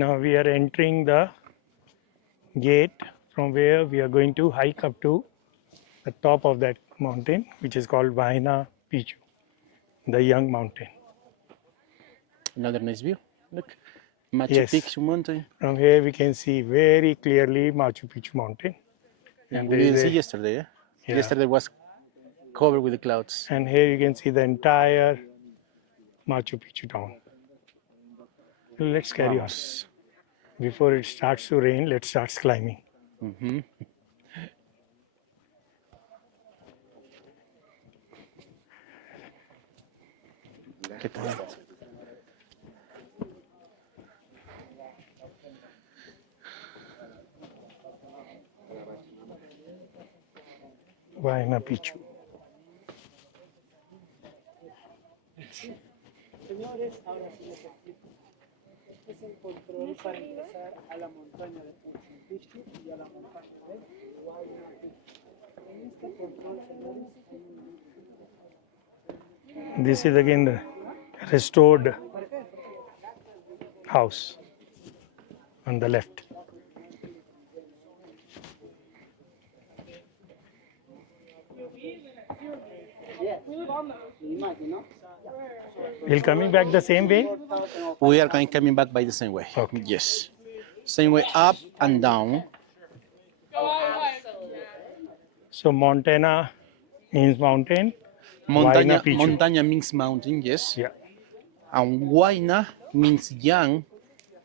Now we are entering the gate from where we are going to hike up to the top of that mountain, which is called Huayna Picchu, the young mountain. Another nice view. Look, Machu Yes. Picchu mountain. From here we can see very clearly Machu Picchu mountain. And there we is didn't see a- yesterday. Yeah. Yesterday was covered with the clouds. And here you can see the entire Machu Picchu town. Let's carry on. Vamos. Before it starts to rain, let's start climbing. Mhm. ¿Qué tal? Huayna Picchu. Señores, ahora sí les explico. Este es el control para ingresar a la montaña de Machu Picchu y a la montaña de Huayna Picchu. En este control, señores, hay un This is again the restored house on the left. We're coming back the same way? We are coming back by the same way. Okay. Yes. Same way up and down. So Montana means mountain. Montaña, Huayna Picchu. montaña means mountain, yes. Yeah. And Huayna means young.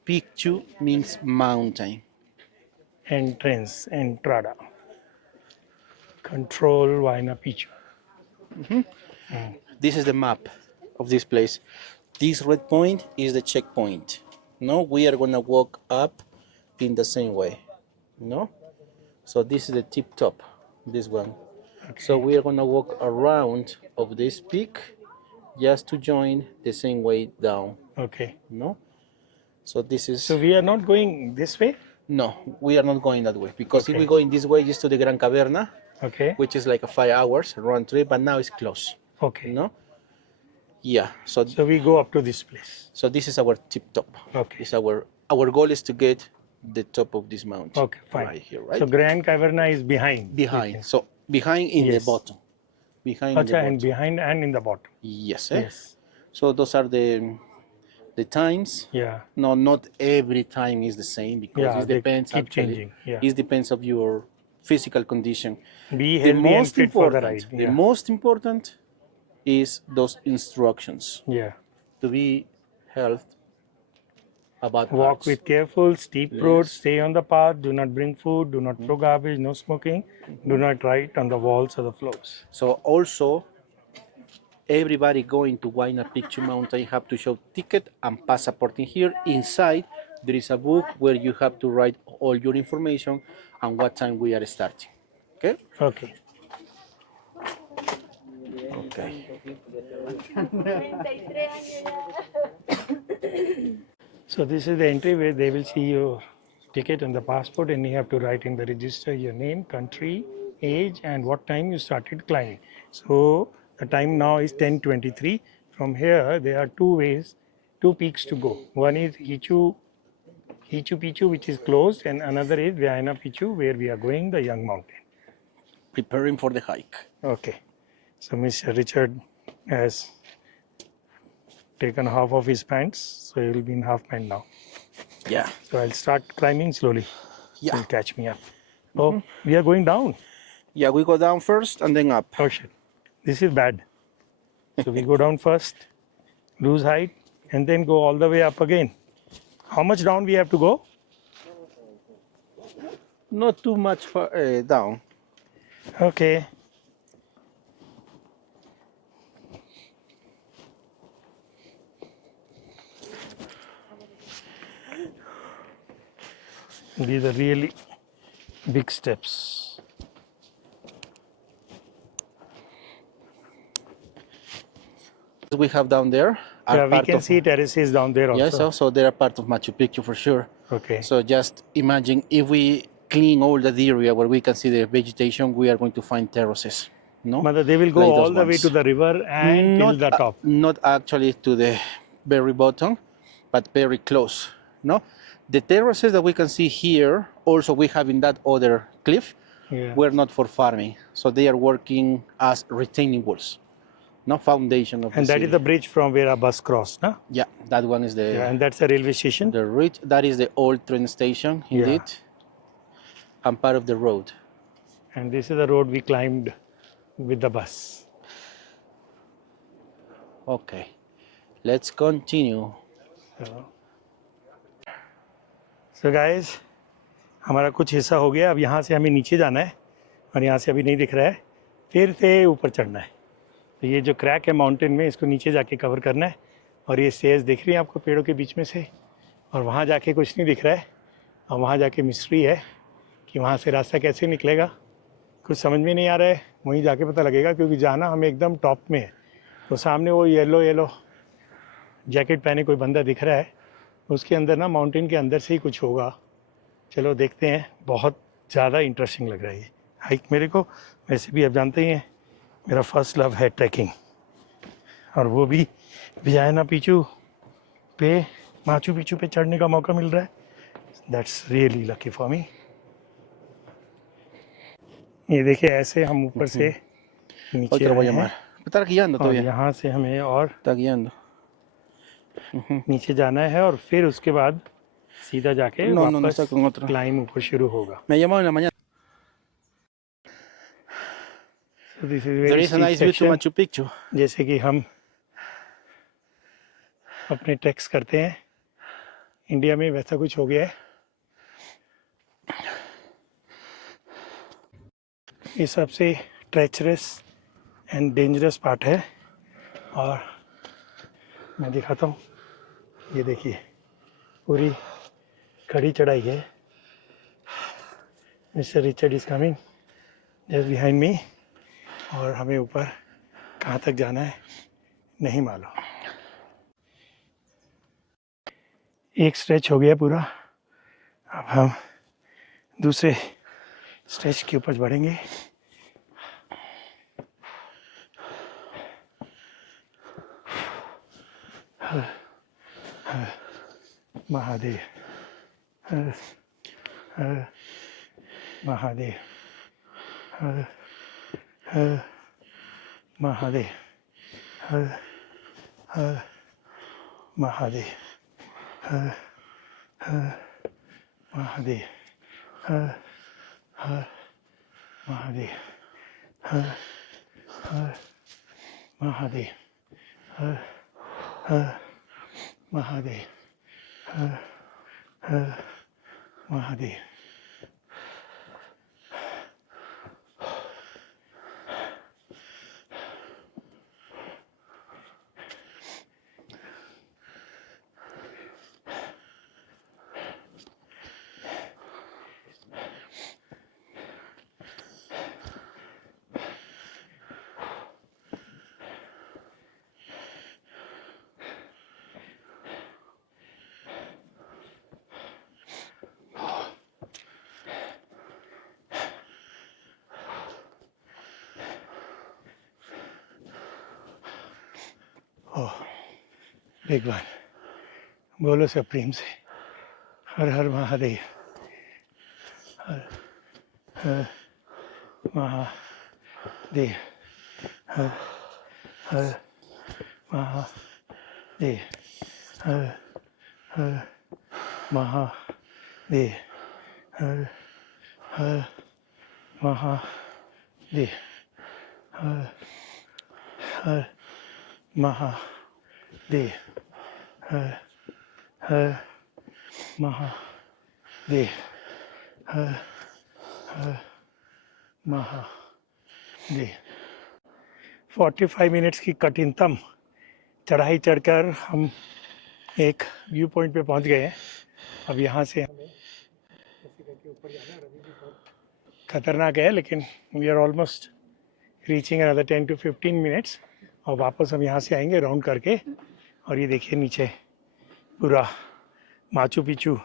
Picchu means mountain. Entrance, entrada. Control Huayna Picchu. This is the map of this place. This red point is the checkpoint. No, we are gonna walk up in the same way. No? So this is the tip top, this one. So we are gonna walk around of this peak just to join the same way down. Okay. No? So this is So we are not going this way? no, we are not going that way because if Okay. we go in this way just to the Gran Caverna, Okay. which is like a 5 hours round trip, but now it's closed. Okay. No? Yeah. So So we go up to this place. so this is our tip top. Okay. It's our goal is to get the top of this mountain. Okay, fine. Right here, right? So Grand Caverna is behind. behind. So behind in Yes. the bottom. Behind in the Acha, bottom. and behind and in the bottom. Yes. Eh? Yes. So those are the times. Yeah. No, not every time is the same because Yeah. it They depends. keep actually. changing. Yeah. It depends of your physical condition. Be The healthy and most fit for the important. ride. The Yeah. most important is those instructions Yeah. to be health about Walk parts. with careful, steep roads, stay on the path, do not bring food, do not throw garbage, no smoking, do not write on the walls or the floors. So also, everybody going to Huayna Picchu Mountain have to show ticket and passport in here. Inside, there is a book where you have to write all your information and what time we are starting. Okay? Okay. Okay. So this is the entry where they will see your ticket and the passport, and you have to write in the register your name, country, age, and what time you started climbing. So the time now is 10:23. From here, there are two peaks to go. One is Hichu Picchu, which is closed, and another is Huayna Picchu, where we are going, the young mountain. Preparing for the hike. Okay. So Mr. Richard has taken half of his pants, so he will be in half pant now. Yeah. So I'll start climbing slowly. Yeah. He'll catch me up. Oh, we are going down. Yeah, we go down first and then up. Oh shit. This is bad. So we go down first, lose height, and then go all the way up again. How much down we have to go? Not too much down. Okay. These are really big steps. We have down there. are Yeah, we part can of- see terraces down there also. Yes, also they are part of Machu Picchu for sure. Okay. So just imagine if we clean all the area where we can see the vegetation, we are going to find terraces. No, Mother, they will go Like those all the way ones. to the river and till the top. Not actually to the very bottom, but very close. No, The terraces that we can see here, also we have in that other cliff, Yeah. were not for farming, so they are working as retaining walls, no foundation of And the that city. is the bridge from where our bus crossed, no? Yeah, that one is the Yeah, and that's the railway station. the ridge. That is the old train station, indeed, and part of the road. And this is the road we climbed with the bus. Okay, let's continue. So guys, हमारा कुछ हिस्सा हो गया. अब यहाँ से हमें नीचे जाना है और यहाँ से अभी नहीं दिख रहा है, फिर से ऊपर चढ़ना है. तो ये जो क्रैक है माउंटेन में, इसको नीचे जाके कवर करना है. और ये स्टेयर्स दिख रही है आपको पेड़ों के बीच में से, और वहाँ जाके कुछ नहीं दिख रहा है. और वहाँ जाके मिस्ट्री है कि वहाँ से रास्ता कैसे निकलेगा, कुछ समझ में नहीं आ रहा है. वहीं जाके पता लगेगा, क्योंकि जाना हमें एकदम टॉप में है. तो सामने वो येलो जैकेट पहने कोई बंदा दिख रहा है, उसके अंदर ना माउंटेन के अंदर से ही कुछ होगा. चलो देखते हैं. बहुत ज़्यादा इंटरेस्टिंग लग रहा है ये हाइक मेरे को. वैसे भी आप जानते ही हैं मेरा फर्स्ट लव है ट्रैकिंग, और वो भी विजायना पिचू पे, माचू पिचू पे चढ़ने का मौका मिल रहा है. That's really lucky for me. ये देखिए ऐसे हम ऊपर से Hoy नीचे te lo voy a आए हैं, llamar. Está guiando और todavía. यहाँ से हमें और Está guiando. नीचे जाना है, और फिर उसके बाद सीधा जाके No, no, no वापस está con otro. क्लाइम ऊपर शुरू होगा. Me llamó en la mañana. So this is There very is a steep nice view to section. Machu Picchu. जैसे कि हम अपने ट्रैक्स करते हैं इंडिया में, वैसा कुछ हो गया है. ये सबसे ट्रेचरस एंड डेंजरस पार्ट है. और मैं दिखाता हूँ, ये देखिए पूरी खड़ी चढ़ाई है. Mister Richard is coming just behind me, और हमें ऊपर कहाँ तक जाना है नहीं मालूम. एक स्ट्रेच हो गया पूरा. अब हम दूसरे स्ट्रेच के ऊपर बढ़ेंगे. महादेव, महादेव, महादेव, महादेव, महादेव, महादेव, महादेव, महादेव, महादेव. Big one. बोलो सुप्रीम से हर हर महादेव, हर हर महादेव, हर हर महादेव, हर हर महादेव, हर हर महादेव, हर हर महादेव, हर हर महादेव, हर हर महादेव. 45 मिनट्स की कठिनतम चढ़ाई चढ़कर हम एक व्यू पॉइंट पे पहुंच गए हैं. अब यहाँ से हमें ऐसे करके ऊपर जाना है. अभी भी बहुत खतरनाक है, लेकिन we are almost reaching another 10 to 15 minutes. और वापस हम यहाँ से आएंगे राउंड करके. और ये देखिए नीचे पूरा माचू पिचू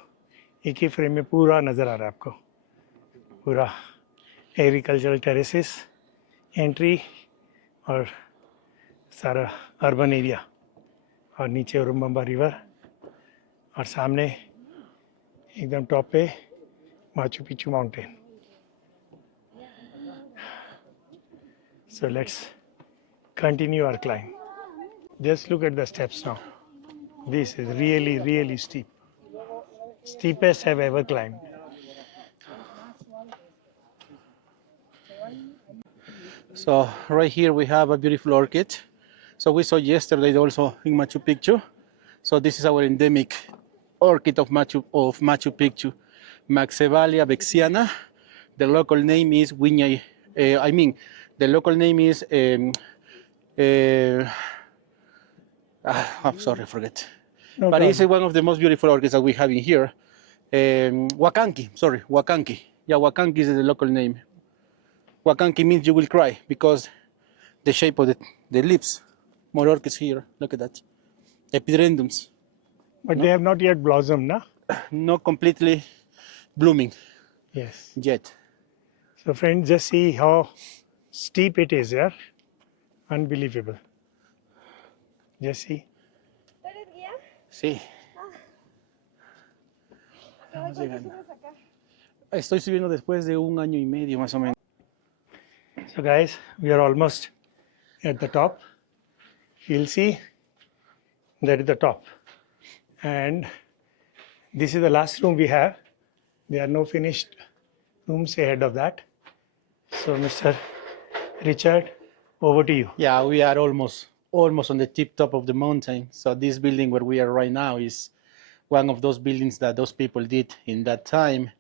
एक ही फ्रेम में पूरा नज़र आ रहा है आपको. पूरा एग्रीकल्चरल टेरेसेस, एंट्री और सारा अर्बन एरिया, और नीचे उरुम्बम्बा रिवर, और सामने एकदम टॉप पे Machu Picchu mountain. So let's continue our climb. Just look at the steps now. This is really, really steep. Steepest I've ever climbed. So right here we have a beautiful orchid. So we saw yesterday also in Machu Picchu. So this is our endemic orchid of Machu Picchu, Maxevalia bexiana. The local name is Wiñay. The local name is. I'm sorry, I forget. No But it's problem. one of the most beautiful orchids that we have in here. Wakanki, sorry, Wakanki. Yeah, Wakanki is the local name. Wakanki means you will cry because the shape of the leaves. More orchids here. Look at that. Epidendrums. But they have not yet blossomed, na? Not completely blooming Yes. yet. So friends, just see how steep it is here. Unbelievable. Just see. Sí. Estamos llegando. Estoy subiendo después de 1 año y medio más o menos. So guys, we are almost at the top. You'll see that is the top. And this is the last room we have. There are no finished rooms ahead of that. So Mr. Richard, over to you. Yeah, we are almost on the tip top of the mountain. So this building where we are right now is one of those buildings that those people did in that time.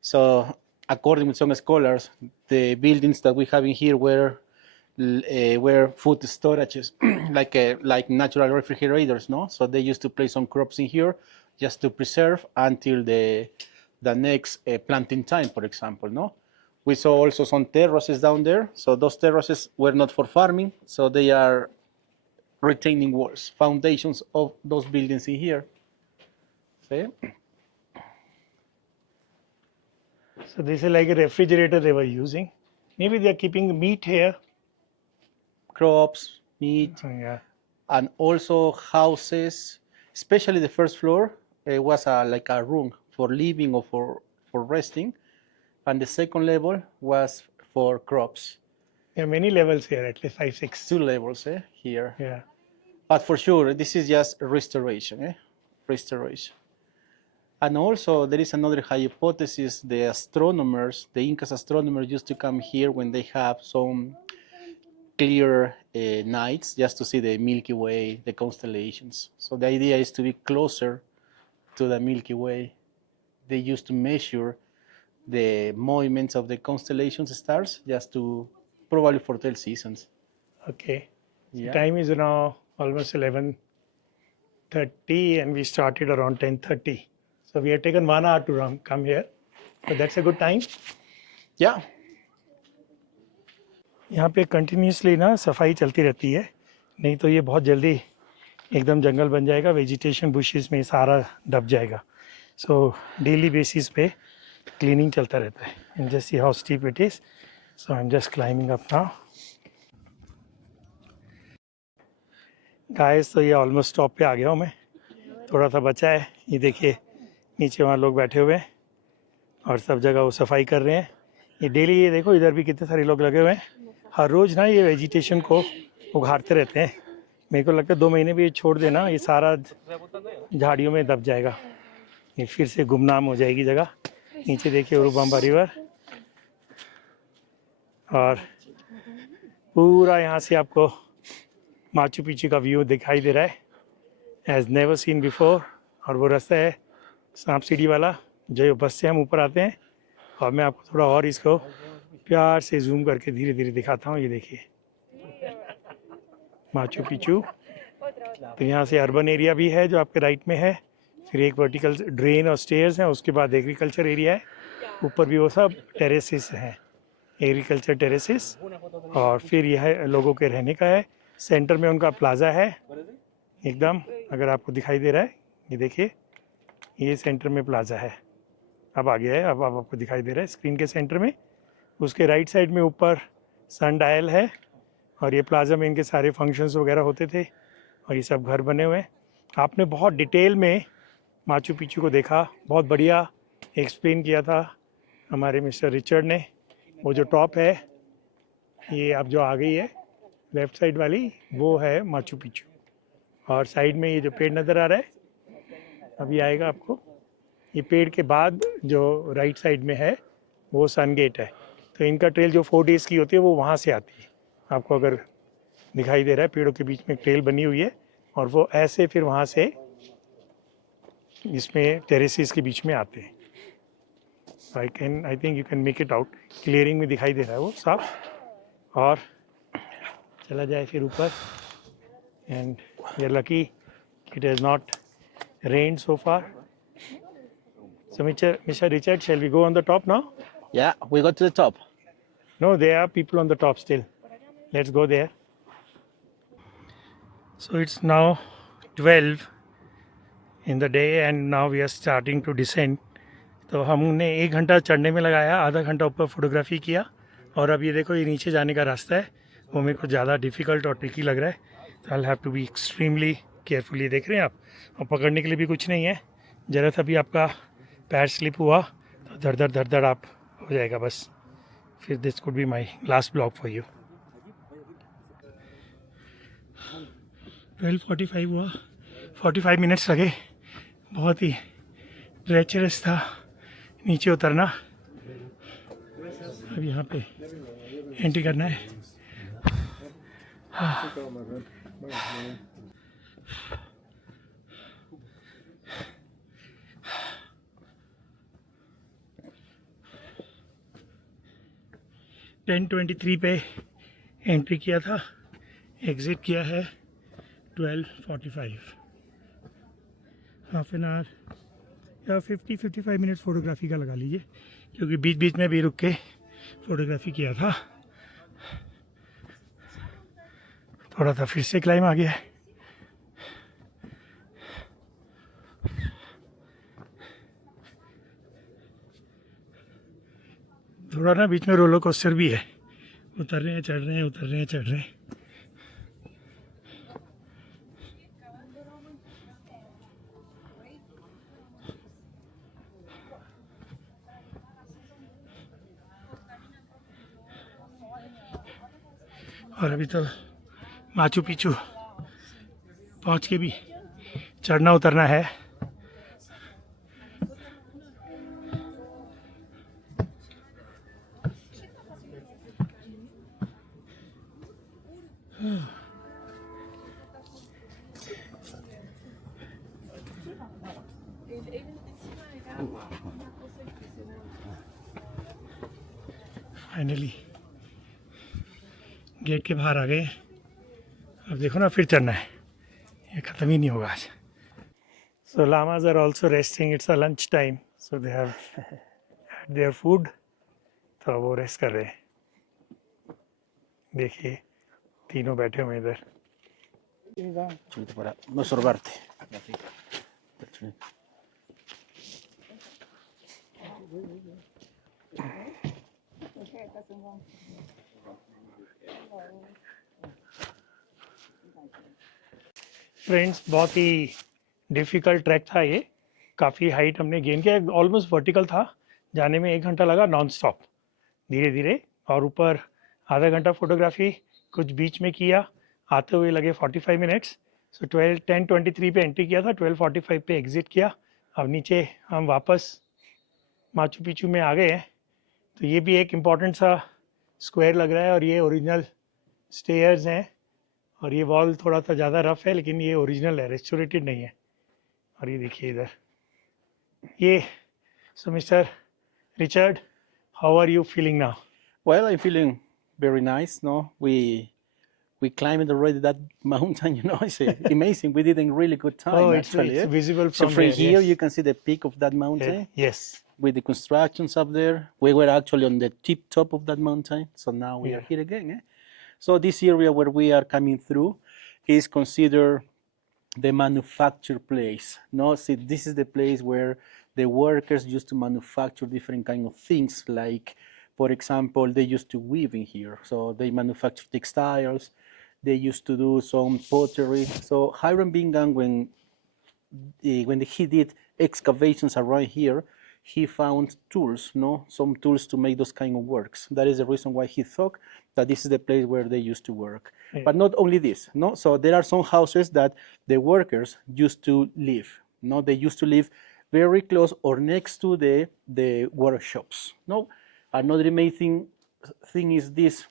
So according to some scholars, the buildings that we have in here were food storages, like natural refrigerators, no? So they used to place some crops in here just to preserve until the next planting time, for example, no? We saw also some terraces down there. So those terraces were not for farming, so they are retaining walls, foundations of those buildings in here. See? So this is like a refrigerator they were using. Maybe they are keeping meat here. Crops, meat, Yeah. and also houses, especially the first floor was like a room for living or for resting, and the second level was for crops. There are many levels here, at least 5, 6. 2 levels here. Yeah. But for sure, this is just restoration, restoration. And also, there is another hypothesis. The astronomers, the Incas astronomers, used to come here when they have some clear nights just to see the Milky Way, the constellations. So the idea is to be closer to the Milky Way. They used to measure the movements of the constellations stars just to probably foretell seasons. Okay. Yeah. Time is now almost 11:30 and we started around 10:30. So we have taken 1 hour to come here. So that's a good time. Yeah. यहाँ पे continuously ना सफाई चलती रहती है, नहीं तो ये बहुत जल्दी एकदम जंगल बन जाएगा, वेजिटेशन बुशेस में सारा दब जाएगा. सो डेली बेसिस पे क्लीनिंग चलता रहता है. And just see how steep it is. So I am just climbing up now. Guys, तो ये ऑलमोस्ट टॉप पे आ गया हूँ मैं. थोड़ा सा बचा है. ये देखिए नीचे वहाँ लोग बैठे हुए हैं और सब जगह वो सफाई कर रहे हैं. ये डेली, ये देखो इधर भी कितने सारे लोग लगे हुए हैं. हर रोज़ ना ये वेजिटेशन को उघाड़ते रहते हैं. मेरे को लगता है 2 महीने भी ये छोड़ देना, ये सारा झाड़ियों में दब जाएगा. ये फिर से गुमनाम हो जाएगी जगह. नीचे देखिए उरुबाम्बा रिवर और पूरा यहाँ से आपको माचू पिचू का व्यू दिखाई दे रहा है एज नेवर सीन बिफोर. और वो रास्ता है सांप सीढ़ी वाला, जो बस से हम ऊपर आते हैं. और मैं आपको थोड़ा और इसको प्यार से जूम करके धीरे धीरे दिखाता हूँ. ये देखिए माचू पिचू. तो यहाँ से अर्बन एरिया भी है जो आपके राइट में है. फिर एक वर्टिकल ड्रेन और स्टेयर्स हैं. उसके बाद एग्रीकल्चर एरिया है. ऊपर भी वो सब टेरेसेस हैं, एग्रीकल्चर टेरेसेस. और फिर यह लोगों के रहने का है. सेंटर में उनका प्लाजा है एकदम, अगर आपको दिखाई दे रहा है. ये देखिए ये सेंटर में प्लाजा है. अब आ गया है, अब आपको दिखाई दे रहा है स्क्रीन के सेंटर में. उसके राइट साइड में ऊपर सन डायल है और ये प्लाजा में इनके सारे फंक्शंस वगैरह होते थे. और ये सब घर बने हुए हैं. आपने बहुत डिटेल में माचू पिचू को देखा. बहुत बढ़िया एक्सप्लेन किया था हमारे मिस्टर रिचर्ड ने। वो जो टॉप है, ये अब जो आ गई है लेफ्ट साइड वाली, वो है माचू पिचू। और साइड में ये जो पेड़ नज़र आ रहा है अभी आएगा आपको, ये पेड़ के बाद जो राइट साइड में है वो सन गेट है। तो इनका ट्रेल जो 4 डेज़ की होती है वो वहाँ से आती है। आपको अगर दिखाई दे रहा है पेड़ों के बीच में एक ट्रेल बनी हुई है, और वो ऐसे फिर वहाँ से इसमें टेरेसिस के बीच में आते हैं। I think you can make it out, clearing में दिखाई दे रहा है वो साफ। और चला जाए फिर ऊपर, and we are lucky it has not rained so far. So, Mr. Richard, shall we go on the top now? Yeah, we go to the top. No, there are people on the top still. Let's go there. So it's now 12 in the day and now we are starting to descend. तो हमने 1 घंटा चढ़ने में लगाया, आधा घंटा ऊपर photography किया, और अब ये देखो ये नीचे जाने का रास्ता है, वो मेरे को ज़्यादा डिफ़िकल्ट और ट्रिकी लग रहा है। तो I have to be extremely carefully. देख रहे हैं आप, और पकड़ने के लिए भी कुछ नहीं है। ज़रा सा भी आपका पैर स्लिप हुआ तो धड़ धड़ आप हो जाएगा बस। फिर this could be my last blog for you. 12:45 हुआ, 45 मिनट्स लगे। बहुत ही ट्रेचरस था नीचे उतरना। अब यहाँ पे एंट्री करना है। हाँ। 10:23 पे एंट्री किया था, एग्ज़िट किया है 12:45। हाफ एन आवर या 50-55 मिनट्स फ़ोटोग्राफी का लगा लीजिए, क्योंकि बीच बीच में भी रुक के फ़ोटोग्राफी किया था। थोड़ा सा फिर से क्लाइम आ गया है। थोड़ा ना बीच में रोलर कोस्टर भी है, उतर रहे हैं चढ़ रहे हैं, उतर रहे हैं चढ़ रहे हैं। और अभी तो माचू पिचू पहुंच के भी चढ़ना उतरना है। फाइनली गेट के बाहर आ गए। अब देखो ना फिर चढ़ना है, ये ख़त्म ही नहीं होगा आज। So llamas are also resting, it's a lunch time, so they have had their food, तो वो रेस्ट कर रहे हैं। देखिए तीनों बैठे हुए इधर। Para no sorbarte. फ्रेंड्स, बहुत ही डिफ़िकल्ट ट्रैक था ये, काफ़ी हाइट हमने गेन किया, ऑलमोस्ट वर्टिकल था। जाने में 1 घंटा लगा नॉन स्टॉप, धीरे धीरे। और ऊपर आधा घंटा फोटोग्राफी, कुछ बीच में किया, आते हुए लगे 45 मिनट्स। सो 10:23 पे एंट्री किया था, 12:45 पे एग्ज़िट किया। अब नीचे हम वापस माचू पिचू में आ गए हैं। तो ये भी एक इम्पॉर्टेंट सा स्क्वायर लग रहा है, और ये ओरिजिनल स्टेयर्स हैं, और ये वॉल थोड़ा सा ज़्यादा रफ है, लेकिन ये ओरिजिनल है, रेस्टोरेटेड नहीं है। और ये देखिए इधर ये। So mister Richard, how are you feeling now? Well, I'm feeling very nice. No, we climbed already that mountain. You know, it's amazing. We did a really good time. Oh, actually, it's visible So from from there, here, yes. you can see the peak of that mountain Yes. with the constructions up there. We were actually on the tip top of that mountain. So now we are Yeah. here again. So this area where we are coming through is considered the manufacture place. No, see, this is the place where the workers used to manufacture different kind of things. Like, for example, they used to weave in here, so they manufacture textiles. They used to do some pottery. So Hiram Bingham, when he did excavations around here, he found tools, no, some tools to make those kind of works. That is the reason why he thought that this is the place where they used to work. Yeah. But not only this, no. So there are some houses that the workers used to live. No, they used to live very close or next to the workshops. No, another amazing thing is this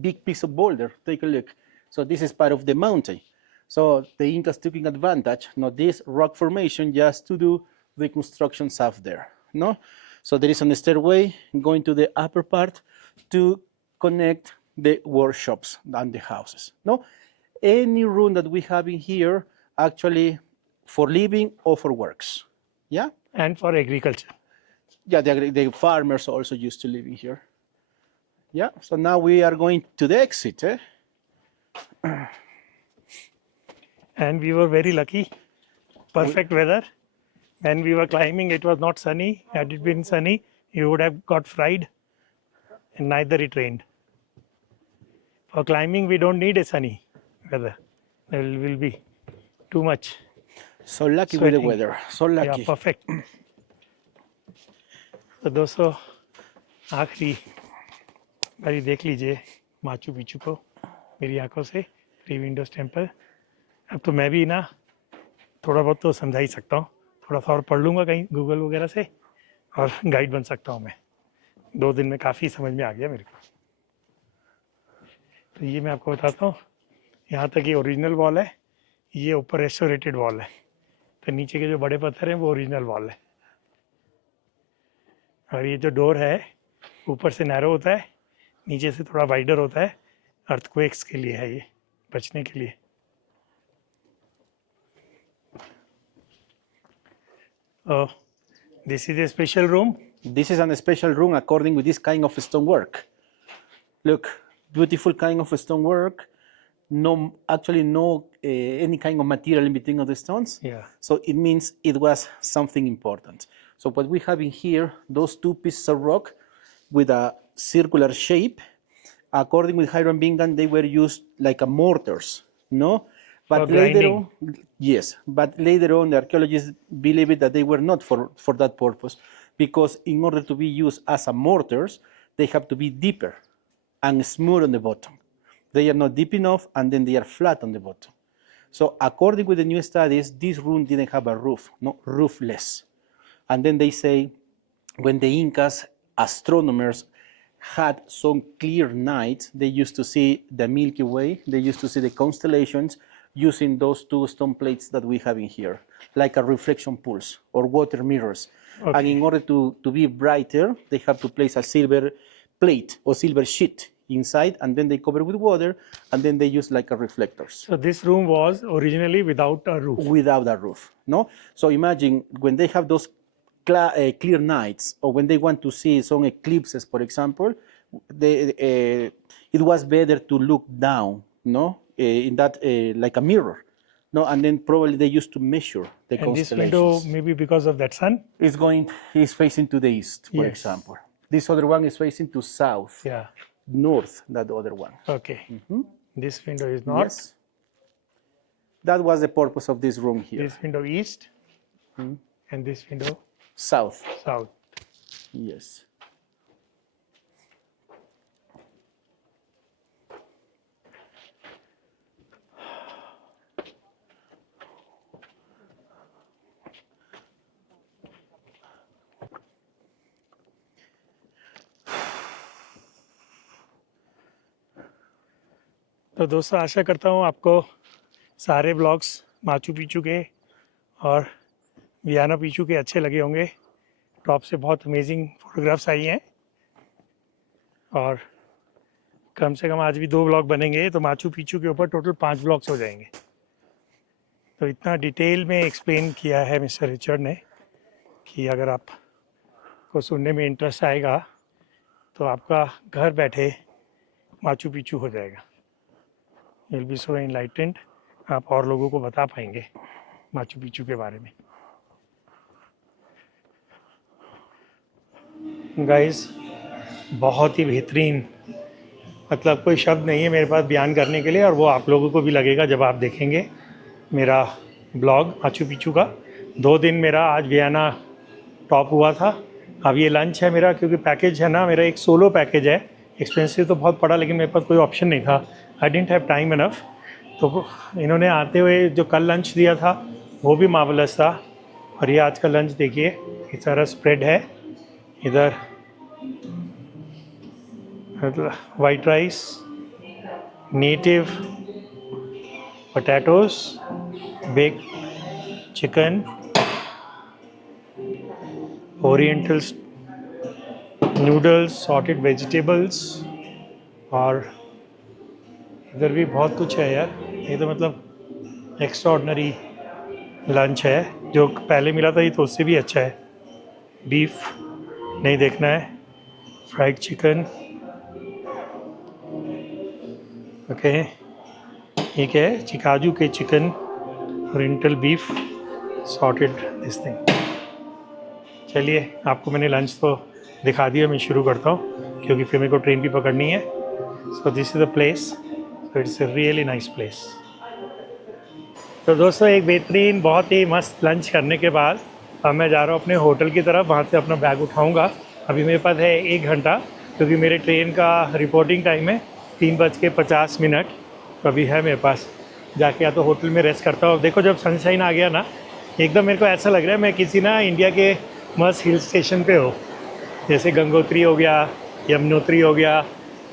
big piece of boulder. Take a look. So this is part of the mountain. So the Incas took advantage of this rock formation just to do the constructions up there. No, so there is a stairway going to the upper part to connect the workshops and the houses. No, any room that we have in here actually for living or for works. Yeah, And for agriculture. yeah. The farmers also used to live in here. Yeah. So now we are going to the exit. And we were very lucky. Perfect weather. When we were climbing, it was not sunny. Had it been sunny, you would have got fried. And neither it rained. For climbing, we don't need a sunny weather. There will be too much. So lucky with the Sweating. weather. So lucky. Yeah, perfect. तो दोस्तों आखिरी बारी देख लीजिए Machu Picchu को मेरी आंखों से थ्री विंडोज टेम्पल. अब तो मैं भी ना थोड़ा बहुत तो समझा ही सकता हूँ. थोड़ा सा और पढ़ लूँगा कहीं गूगल वगैरह से और गाइड बन सकता हूँ मैं. 2 दिन में काफ़ी समझ में आ गया मेरे को. तो ये मैं आपको बताता हूँ. यहाँ तक ये ओरिजिनल वॉल है. ये ऊपर रेस्टोरेटेड वॉल है. तो नीचे के जो बड़े पत्थर हैं वो ओरिजिनल वॉल है. और ये जो डोर है ऊपर से नैरो होता है, नीचे से थोड़ा वाइडर होता है. अर्थक्वेक्स के लिए है, ये बचने के लिए. This is a special room. This is a special room according with this kind of stonework. Look, beautiful kind of stonework. No, actually no any kind of material in between of the stones. Yeah. So it means it was something important. So what we have in here, those 2 pieces of rock with a circular shape, according with Hiram Bingham, they were used like a mortars, no? But For later grinding. on, yes, but later on the archaeologists believed that they were not for that purpose, because in order to be used as a mortars, they have to be deeper and smooth on the bottom. They are not deep enough, and then they are flat on the bottom. So according with the new studies, this room didn't have a roof, no, roofless. And then they say when the Incas astronomers had some clear nights, they used to see the Milky Way, they used to see the constellations using those 2 stone plates that we have in here, like a reflection pools or water mirrors. Okay. And in order to be brighter, they have to place a silver plate or silver sheet inside, and then they cover with water, and then they use like a reflectors. So this room was originally without a roof. Without a roof, no? So imagine when they have those clear nights, or when they want to see some eclipses, for example, it was better to look down, no, in that like a mirror, no, and then probably they used to measure the And this constellations. window, maybe because of that sun. Is facing to the east, for Yes. example. This other one is facing to south, Yeah. north. That other one. Okay. This window is north. Yes. That was the purpose of this room here. This window east. And this window South. south. Yes. तो दोस्तों आशा करता हूँ आपको सारे blogs Machu Picchu के और Vienna पिचू के अच्छे लगे होंगे. टॉप से बहुत अमेजिंग फोटोग्राफ्स आई हैं और कम से कम आज भी 2 ब्लॉग बनेंगे तो माचू पिचू के ऊपर टोटल 5 ब्लॉग्स हो जाएंगे. तो इतना डिटेल में एक्सप्लेन किया है मिस्टर रिचर्ड ने कि अगर आपको सुनने में इंटरेस्ट आएगा तो आपका घर बैठे माचू पिचू हो जाएगा. You will be so enlightened. आप और लोगों को बता पाएंगे माचू पिचू के बारे में. गाइस बहुत ही बेहतरीन, मतलब कोई शब्द नहीं है मेरे पास बयान करने के लिए, और वो आप लोगों को भी लगेगा जब आप देखेंगे मेरा ब्लॉग माचू पिचू का. 2 दिन मेरा आज वियना टॉप हुआ था। अब ये लंच है मेरा, क्योंकि पैकेज है ना, मेरा एक सोलो पैकेज है। एक्सपेंसिव तो बहुत पड़ा, लेकिन मेरे पास कोई ऑप्शन नहीं था। I didn't have time enough. तो इन्होंने आते हुए जो कल लंच दिया था वो भी मार्वलस था। और ये आज का लंच देखिए, ये सारा स्प्रेड है। इधर white rice, native potatoes, baked chicken, oriental noodles, sorted vegetables, और इधर भी बहुत कुछ है यार। ये तो मतलब एक्स्ट्रा ऑर्डनरी लंच है। जो पहले मिला था ये तो उससे भी अच्छा है। बीफ नहीं देखना है, फ्राइड चिकन, ओके। ठीक है, चिकाजू के chicken, oriental beef, sorted this thing. चलिए, आपको मैंने लंच तो दिखा दिया, मैं शुरू करता हूँ क्योंकि फिर मेरे को ट्रेन भी पकड़नी है। So this is the place, so it's a really nice place. तो दोस्तों, एक बेहतरीन बहुत ही मस्त लंच करने के बाद अब मैं जा रहा हूँ अपने होटल की तरफ। वहाँ से अपना बैग उठाऊँगा। अभी मेरे पास है 1 घंटा, क्योंकि मेरे ट्रेन का रिपोर्टिंग टाइम है 3:50। तो अभी है मेरे पास। जाके या तो होटल में रेस्ट करता हूँ। देखो, जब सनशाइन आ गया ना, एकदम मेरे को ऐसा लग रहा है मैं किसी ना इंडिया के मस्त हिल स्टेशन पे हो। जैसे गंगोत्री हो गया, यमुनोत्री हो गया,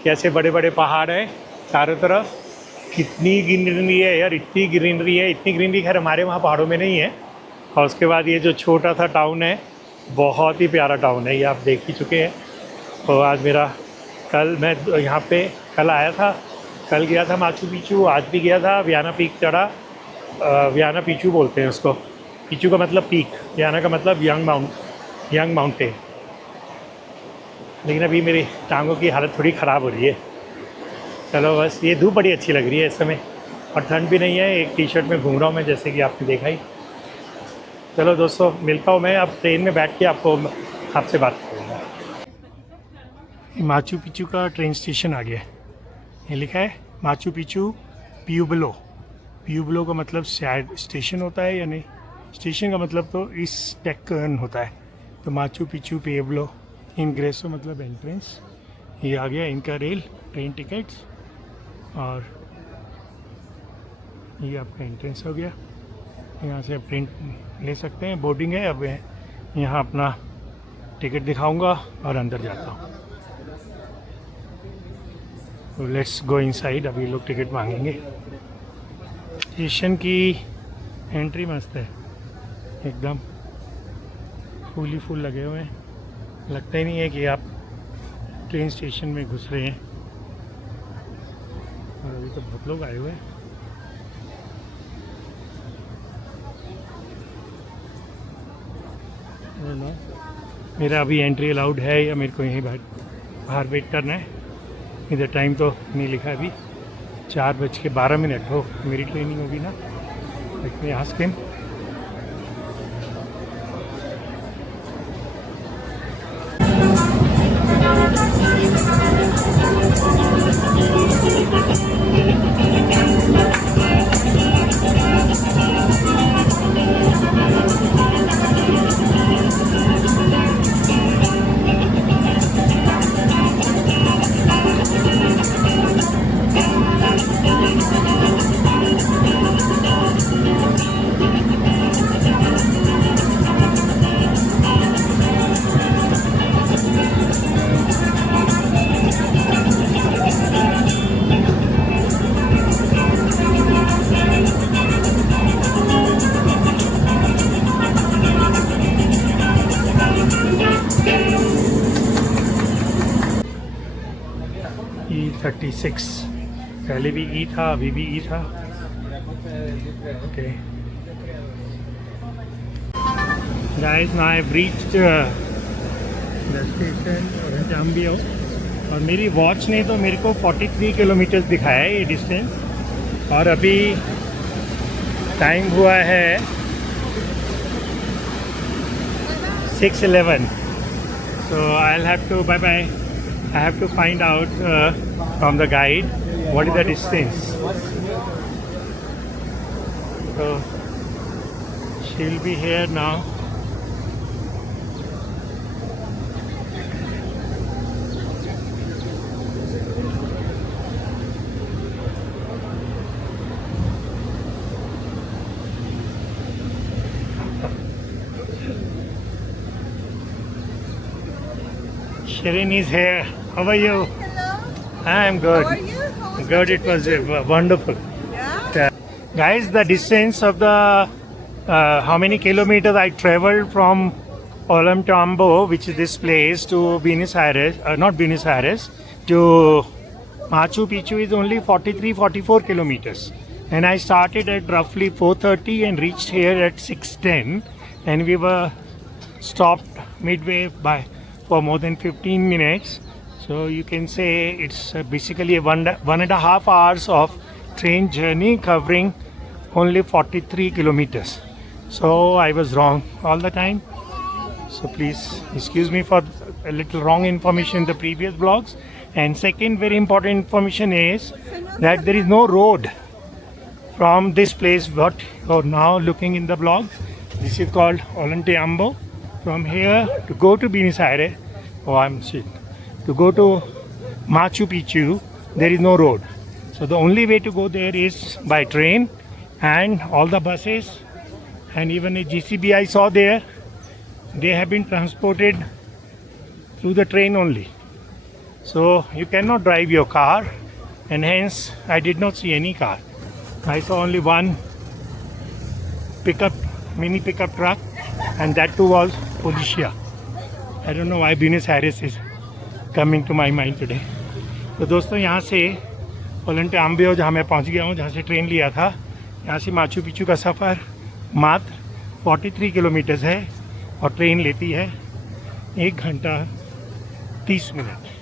कैसे बड़े बड़े पहाड़ हैं चारों तरफ। कितनी ग्रीनरी है यार, इतनी ग्रीनरी है, इतनी ग्रीनरी खैर हमारे वहाँ पहाड़ों में नहीं है। और उसके बाद ये जो छोटा सा टाउन है, बहुत ही प्यारा टाउन है, ये आप देख ही चुके हैं। तो आज मेरा, कल मैं यहाँ पे कल आया था, कल गया था माचू पिचू, आज भी गया था। वियाना पीक चढ़ा। वियाना पिचू बोलते हैं उसको। पिचू का मतलब पीक, वियाना का मतलब यंग माउंटेन। लेकिन अभी मेरी टांगों की हालत थोड़ी ख़राब हो रही है। चलो बस, ये धूप बड़ी अच्छी लग रही है इस समय, और ठंड भी नहीं है। एक टी-शर्ट में घूम रहा हूँ मैं, जैसे कि आपने देखा ही। चलो दोस्तों, मिलता हूँ मैं अब ट्रेन में बैठ के, आपसे बात करूँगा। माचू पिचू का ट्रेन स्टेशन आ गया। ये लिखा है माचू पिचू प्यूब्लो। प्यूब्लो का मतलब शायद स्टेशन होता है या नहीं, स्टेशन का मतलब तो इस टेक्कन होता है। तो माचू पिचू प्यूब्लो, इनग्रेसो मतलब एंट्रेंस। ये आ गया इनका रेल, ट्रेन टिकट्स, और ये आपका एंट्रेंस हो गया। यहाँ से आप प्रिंट ले सकते हैं। बोर्डिंग है। अब यहाँ अपना टिकट दिखाऊंगा और अंदर जाता हूँ। तो लेट्स गो इनसाइड। अभी लोग टिकट मांगेंगे। स्टेशन की एंट्री मस्त है, एकदम फूल ही फूल लगे हुए हैं। लगता ही नहीं है कि आप ट्रेन स्टेशन में घुस रहे हैं। और अभी तो बहुत लोग आए हुए हैं। मेरा अभी एंट्री अलाउड है या मेरे को यहीं बाहर वेट करना है? इधर टाइम तो नहीं लिखा है। अभी 4:12 हो, मेरी ट्रेनिंग होगी ना। Let me ask him. E36 पहले भी ई था, अभी भी ई था। Okay guys, now I have reached the station रंजाम्बियो, और मेरी वॉच ने तो मेरे को 43 किलोमीटर दिखाया है ये डिस्टेंस। और अभी टाइम हुआ है 6:11। So I'll have to I have to find out from the guide what is the distance. So she'll be here now. Shirin is here. How are you? Hello. I am good. How are you? How was Good, your it was vacation? wonderful. Yeah. Guys, the distance of the how many kilometers I traveled from Ollantaytambo, which is this place, to Buenos Aires, not Buenos Aires, to Machu Picchu is only 44 kilometers. And I started at roughly 4:30 and reached here at 6:10, and we were stopped midway by for more than 15 minutes. So you can say it's basically a 1.5 hours of train journey covering only 43 kilometers. So I was wrong all the time. So please excuse me for a little wrong information in the previous blogs. And second very important information is that there is no road from this place what you're now looking in the blog. This is called Ollantaytambo. From here to go to Buenos Aires, to go to Machu Picchu, there is no road. So the only way to go there is by train, and all the buses and even a GCB I saw there, they have been transported through the train only. So you cannot drive your car, and hence I did not see any car. I saw only one mini pickup truck, and that too was Policia. I don't know why Buenos Aires is coming to my mind today. तो दोस्तों यहाँ से ओलंटाम्बो जहाँ मैं पहुँच गया हूँ, जहाँ से ट्रेन लिया था, यहाँ से माचू पिचू का सफ़र मात्र 43 किलोमीटर्स है और ट्रेन लेती है 1 घंटा 30 मिनट.